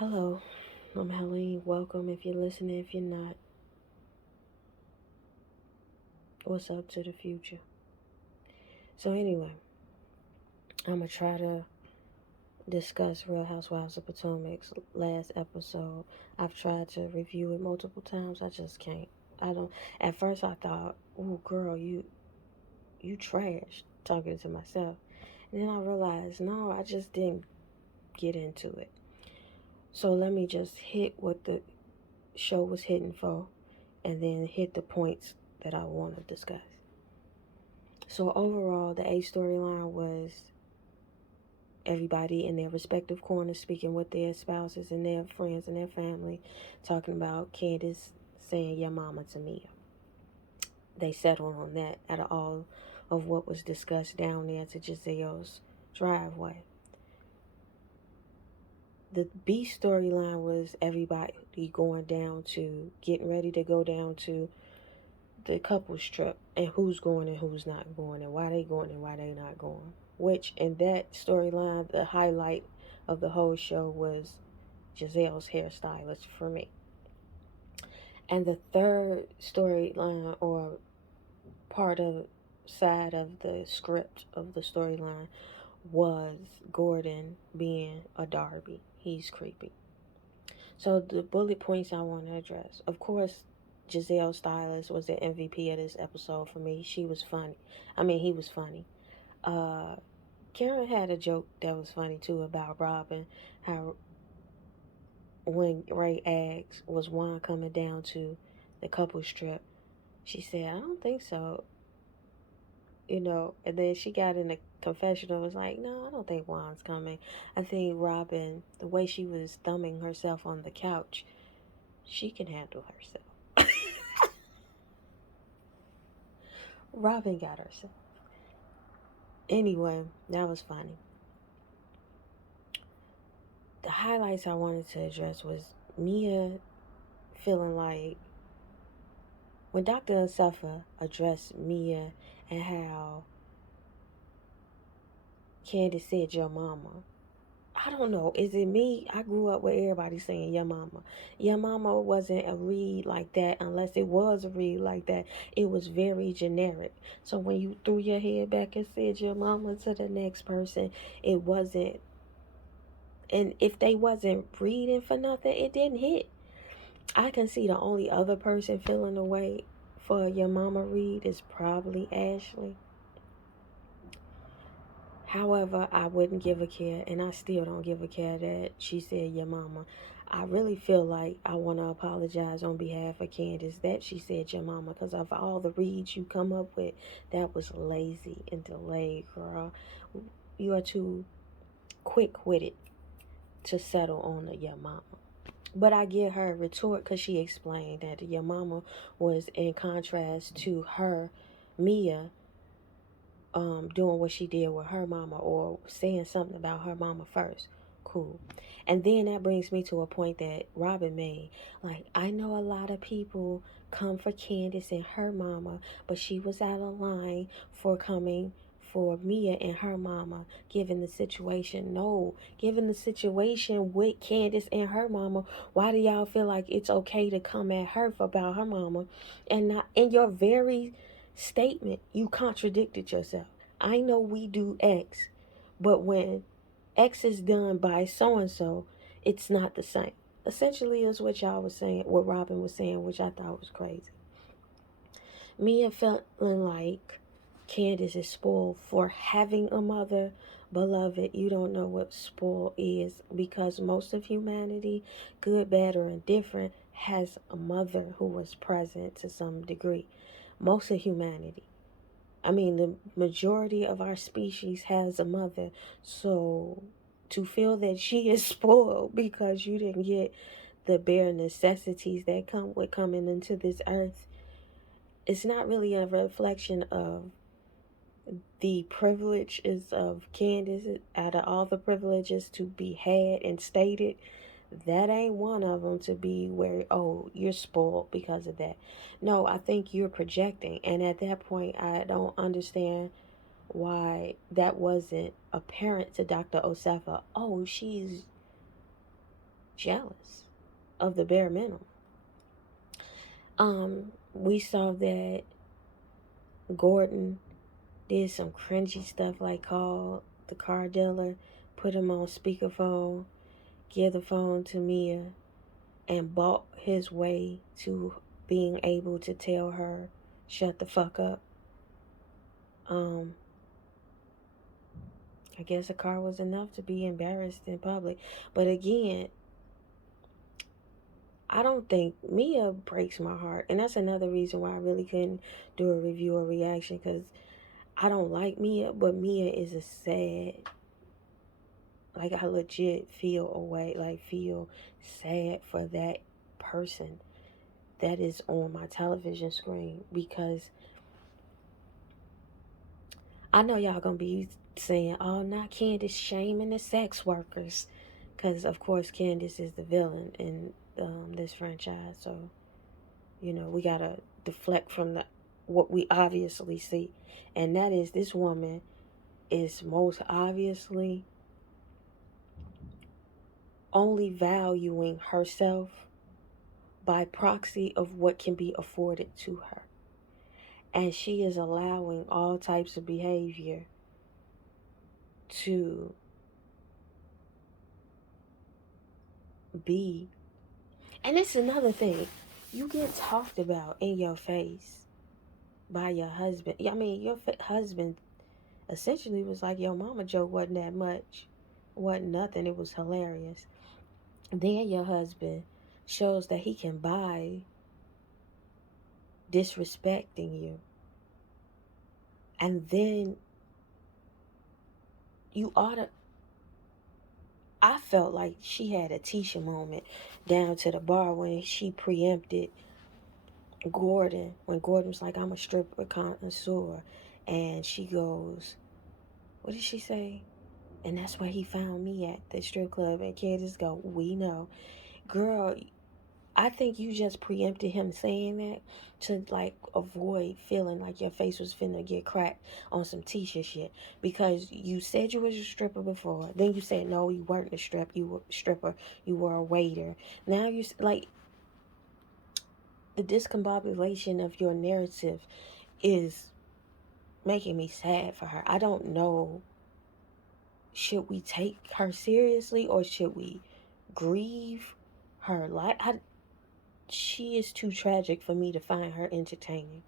Hello, I'm Helene. Welcome if you're listening. If you're not, what's up to the future? So, anyway, I'm going to try to discuss Real Housewives of Potomac's last episode. I've tried to review it multiple times. I just can't. I don't. At first, I thought, "Oh, girl, you trash." Talking to myself, and then I realized, no, I just didn't get into it. So let me just hit what the show was hitting for, and then hit the points that I want to discuss. So overall, the A storyline was everybody in their respective corners speaking with their spouses and their friends and their family, talking about Candace saying "your mama" to Mia. They settled on that out of all of what was discussed down there to Giselle's driveway. The B storyline was everybody going down to getting ready to go down to the couples trip and who's going and who's not going and why they going and why they not going. Which in that storyline, the highlight of the whole show was Giselle's hairstylist for me. And the third storyline or part of side of the script of the storyline was Gordon being a Darby. He's creepy. So the bullet points I want to address. Of course, Giselle Stylist was the MVP of this episode for me. She was funny. I mean, he was funny. Uh, Karen had a joke that was funny too about Robin. How when Ray asked, was Juan coming down to the couple trip? She said, I don't think so. And then she got in a confessional, was like, no, I don't think Juan's coming. I think Robin, the way she was thumbing herself on the couch, she can handle herself. Robin got herself. Anyway, that was funny. The highlights I wanted to address was Mia feeling like when Dr. Asafa addressed Mia and how Candace said your mama. I don't know. Is it me? I grew up with everybody saying your mama. Your mama wasn't a read like that unless it was a read like that. It was very generic. So when you threw your head back and said your mama to the next person, it wasn't. And if they wasn't reading for nothing, it didn't hit. I can see the only other person feeling the way for your mama read is probably Ashley. However, I wouldn't give a care, and I still don't give a care that she said your mama. I really feel like I want to apologize on behalf of Candace that she said your mama, because of all the reads you come up with, that was lazy and delayed, girl. You are too quick-witted to settle on the your mama. But I get her retort because she explained that your mama was in contrast to her, Mia, doing what she did with her mama or saying something about her mama first. Cool. And then that brings me to a point that Robin made. Like, I know a lot of people come for Candace and her mama, but she was out of line for coming for Mia and her mama, given the situation. No, given the situation with Candace and her mama, why do y'all feel like it's okay to come at her for about her mama and not in your very statement you contradicted yourself? I know we do X, but when X is done by so and so, it's not the same. Essentially, is what y'all was saying, what Robin was saying, which I thought was crazy. Mia feeling like Candace is spoiled for having a mother. Beloved, you don't know what spoiled is, because most of humanity, good, bad, or indifferent, has a mother who was present to some degree. Most of humanity. I mean, the majority of our species has a mother. So to feel that she is spoiled because you didn't get the bare necessities that come with coming into this earth, it's not really a reflection of the privileges of Candace. Out of all the privileges to be had and stated, that ain't one of them to be where, oh, you're spoiled because of that. No, I think you're projecting. And at that point, I don't understand why that wasn't apparent to Dr. Osefa. Oh, she's jealous of the bare minimum. We saw that Gordon did some cringy stuff, like call the car dealer, put him on speakerphone, give the phone to Mia, and bought his way to being able to tell her, shut the fuck up. I guess a car was enough to be embarrassed in public. But again, I don't think Mia breaks my heart. And that's another reason why I really couldn't do a review or reaction, because I don't like Mia, but Mia is a sad, like, I legit feel away, like feel sad for that person that is on my television screen, because I know y'all gonna be saying, oh, not Candace shaming the sex workers, because of course Candace is the villain in this franchise. So we gotta deflect from what we obviously see, and that is this woman is most obviously only valuing herself by proxy of what can be afforded to her. And she is allowing all types of behavior to be. And it's another thing. You get talked about in your face by your husband. I mean, your husband essentially was like, your mama joke wasn't that much. Wasn't nothing. It was hilarious. Then your husband shows that he can buy disrespecting you. And then you ought to. I felt like she had a Tisha moment down to the bar when she preempted Gordon. When Gordon was like, I'm a stripper connoisseur. And she goes, what did she say? And that's where he found me at the strip club. And Candace go, we know. Girl, I think you just preempted him saying that to like avoid feeling like your face was finna get cracked on some Tisha shit. Because you said you was a stripper before. Then you said no, you weren't a stripper. You were a waiter. Now you like, the discombobulation of your narrative is making me sad for her. I don't know. Should we take her seriously or should we grieve her life? She is too tragic for me to find her entertaining.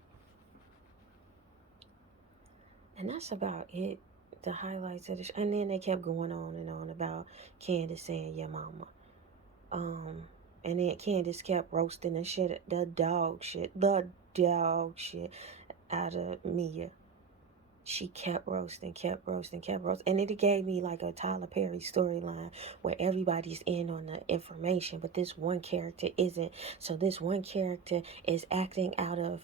And that's about it. The highlights of the show. And then they kept going on and on about Candace saying your mama. And then Candace kept roasting the dog shit out of Mia. She kept roasting. And it gave me like a Tyler Perry storyline where everybody's in on the information, but this one character isn't. So this one character is acting out of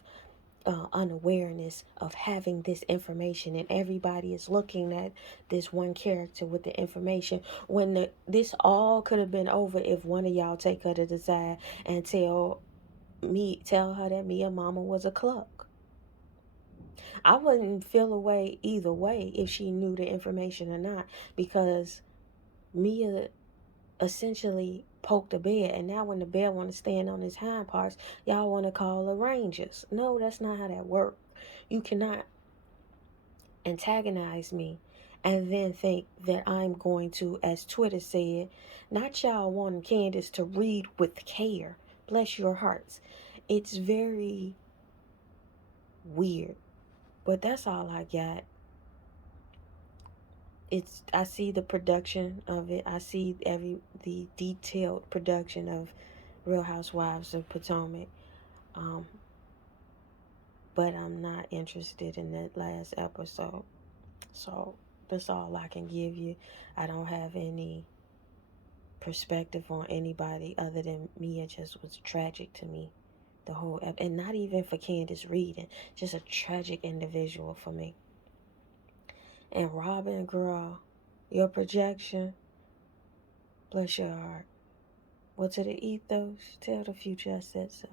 unawareness of having this information, and everybody is looking at this one character with the information, when this all could have been over if one of y'all take her to the side and tell her that Mia mama was a cluck. I wouldn't feel away either way if she knew the information or not, because Mia essentially poked the bear, and now when the bear want to stand on his hind parts, y'all want to call the Rangers. No, that's not how that works. You cannot antagonize me and then think that I'm going to, as Twitter said, not y'all wanting Candace to read with care. Bless your hearts. It's very weird. But that's all I got. I see the production of it. I see the detailed production of Real Housewives of Potomac. But I'm not interested in that last episode. So that's all I can give you. I don't have any perspective on anybody other than Mia. Just was tragic to me. The whole and not even for Candace reading. Just a tragic individual for me. And Robin, girl, your projection, bless your heart. Well, to the ethos, tell the future I said so.